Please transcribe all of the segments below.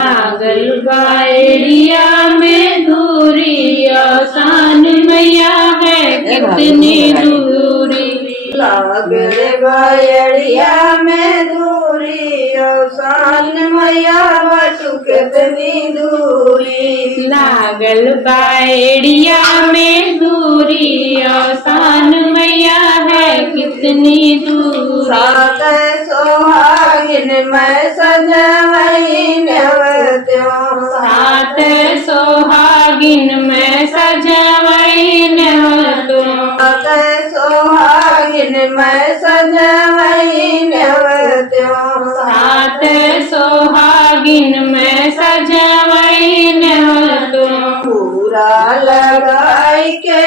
पागल बाएड़िया में दूरी आसान मैया है कितनी दूरी। लागल बाएड़िया में दूरी आसान मैया बटू कितनी दूरी। लागल बाएड़िया में दूरी आसान मैया है कितनी दूरी। सात सोहागिन में सजवई नेवत्यों। सात सोहागिन में सजवई नेवत्यों। सात सोहागिन में सजवई नेवत्यों। सात सोहागिन में सजवई नेवत्यों। पूरा लगाई के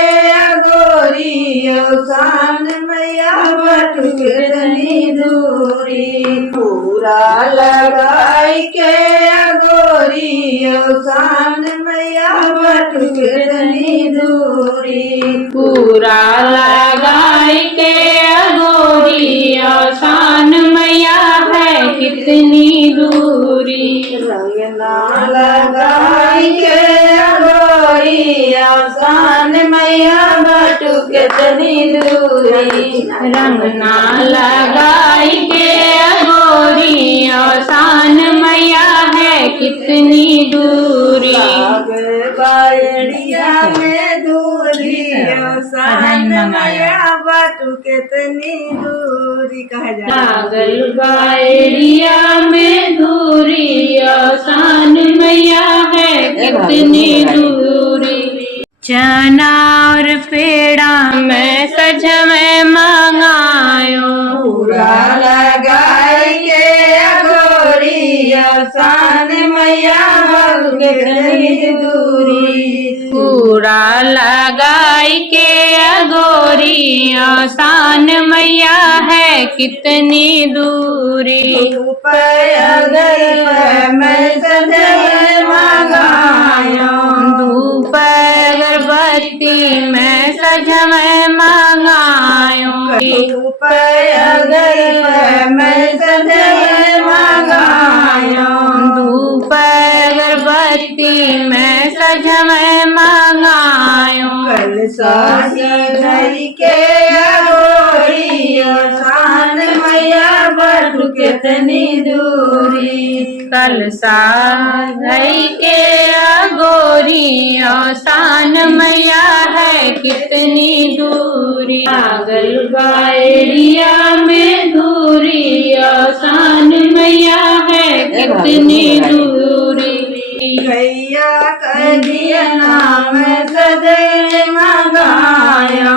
गोरी आसान मैया बटू कितनी दूरी। पूरा लगाई के गोरी आसान मैया बटू कितनी दूरी। पूरा लगाई के गोरी आसान मैया है कितनी दूरी। रंगना लगाई के गोरी आसान मैया बटू कितनी दूरी। रंगना लगाई के गोरी आसान मैया है कितनी दूरी। बाएड़िया में दूरी आसान मैया बटू कितनी दूरी। कहा जाए लागल बाएड़िया में दूरी आसान मैया है कितनी दूरी। चना और पेड़ा में सजवे मंगायो। पूरा लगाई के गोरी आसान मैया बटू कितनी दूरी। पूरा लगाई के गोरी आसान मैया है कितनी दूरी। धूप अगर मैं सजवे मंगायो। धूप अगरबत्ती में सजवे मंगायो। धूप अगर मैं सजवे मंगायो। धूप अगरबत्ती में सजवे मंगायो। कल सास धरी के गोरी आसान मैया बटू कितनी दूरी। कल साधई के गोरी आसान मैया है कितनी दूरी। पागल बाएड़िया में दूरी आसान मैया है कितनी दूरी। गैया कदिया नाम सदे मंगाया।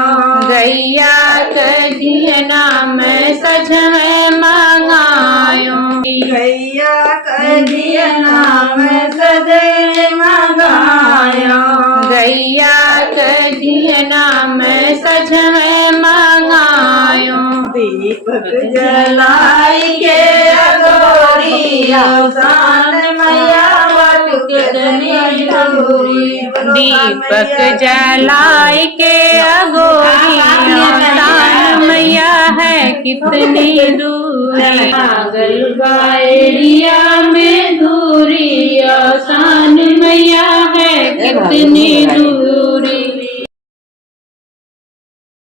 गैया कदिया नाम सजवे मंगायो। गैया कदिया नाम सदे मंगाया। गैया कदिया नाम सजवे मंगायो। दीपक जलाई के गोरी आसान मैया बटू कितनी दूरी। दीपक जलाई के गोरी आसान मैया है कितनी दूरी। पागल बाएड़िया में दूरी आसान मैया है कितनी दूरी।